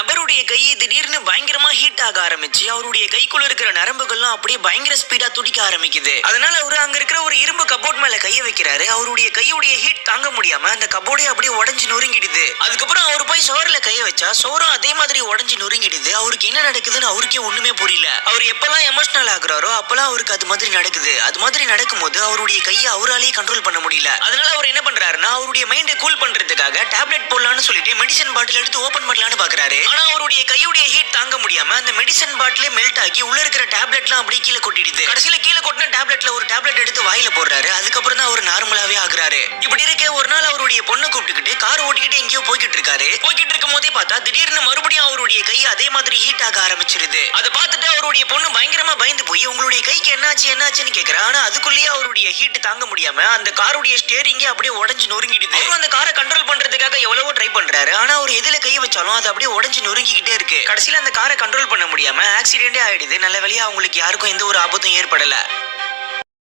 நபருடைய கை திடீர்னு பயங்கரமா ஹீட் ஆக ஆரம்பிச்சு அவருடைய கைக்குள்ள இருக்கிற நரம்புகள்லாம் அப்படியே பயங்கர ஸ்பீடா துடிக்க ஆரம்பிக்குது. அதனால அவரு அங்க இருக்கிற ஒரு இரும்பு கபோர்ட் மேல கைய வைக்கிறாரு. அவருடைய கையுடைய ஹீட் தாங்க முடியாம அந்த கபோர்டே அப்படியே உடைஞ்சு நொறுங்கிடுது. அதுக்கப்புறம் அவர் போய் சோறுல கைய வச்சா சோறும் அதே மாதிரி உடைஞ்சு நொறுங்கிடுது. அவருக்கு என்ன நடக்குதுன்னு அவருக்கே ஒண்ணுமே புரியல. அவர் எப்பெல்லாம் எமோஷனல் ஆகுறாரோ அப்பெல்லாம் அவருக்கு அது மாதிரி நடக்குது. அது மாதிரி நடக்கும்போது அவருடைய கையை அவராலேயே கண்ட்ரோல் பண்ண முடியல. அதனால அவர் என்ன பண்றாருன்னா அவருடைய மைண்டை கூல் பண்றதுக்காக டேப்லெட் போடலாம்னு சொல்லிட்டு மெடிசன் பாட்டில் எடுத்து ஓபன் பண்ணலாம்னு பாக்குறாரு. ஆனா அவருடைய கையுடைய ஹீட் தாங்க முடியாம அந்த மெடிசன் பாட்டிலே மெல்ட் ஆகி உள்ள இருக்கிற டேப்லெட்லாம் அப்படியே கீழே கொட்டிடுது. கடைசியில கீழே கொட்டின டேப்லெட்ல ஒரு டேப்லெட் எடுத்து வாயில போடுறாரு. அதுக்கப்புறம் தான் அவர் நார்மலாவே ஆகுறாரு. இப்படி இருக்க ஒரு நாள் அவருடைய பொண்ணை கூப்பிட்டுக்கிட்டு கார் ஓட்டிக்கிட்டு எங்கேயோ போய்கிட்டு இருக்காரு. போய்கிட்டு இருக்கும் போதே பார்த்தா திடீர்னு மறுபடியும் அவருடைய கை அதே மாதிரி ஹீட் ஆக ஆரம்பிச்சிருது. அதை பார்த்துட்டு அவருடைய பொண்ணு பயங்கரமா பயந்து போய் உங்களுடைய கைக்கு என்னாச்சுன்னு கேக்குறா. ஆனா அதுக்குள்ளேயே அவருடைய ஹீட் தாங்க முடியாம அந்த காருடைய ஸ்டேரிங்கே அப்படியே உடைஞ்சு நொறுங்கிடுது. அவரும் அந்த காரை கண்ட்ரோல் பண்றதுக்காக எவ்வளவோ ட்ரை பண்றாரு. ஆனா அவர் எதுல கை வச்சாலும் அது அப்படியே உடைஞ்சு நொறுங்கிக்கிட்டே இருக்கு. கடைசியில அந்த காரை கண்ட்ரோல் பண்ண முடியாம ஆக்சிடென்டே ஆயிடுது. நல்ல வேளையா அவங்களுக்கு யாருக்கும் எந்த ஒரு ஆபத்தும் ஏற்படல.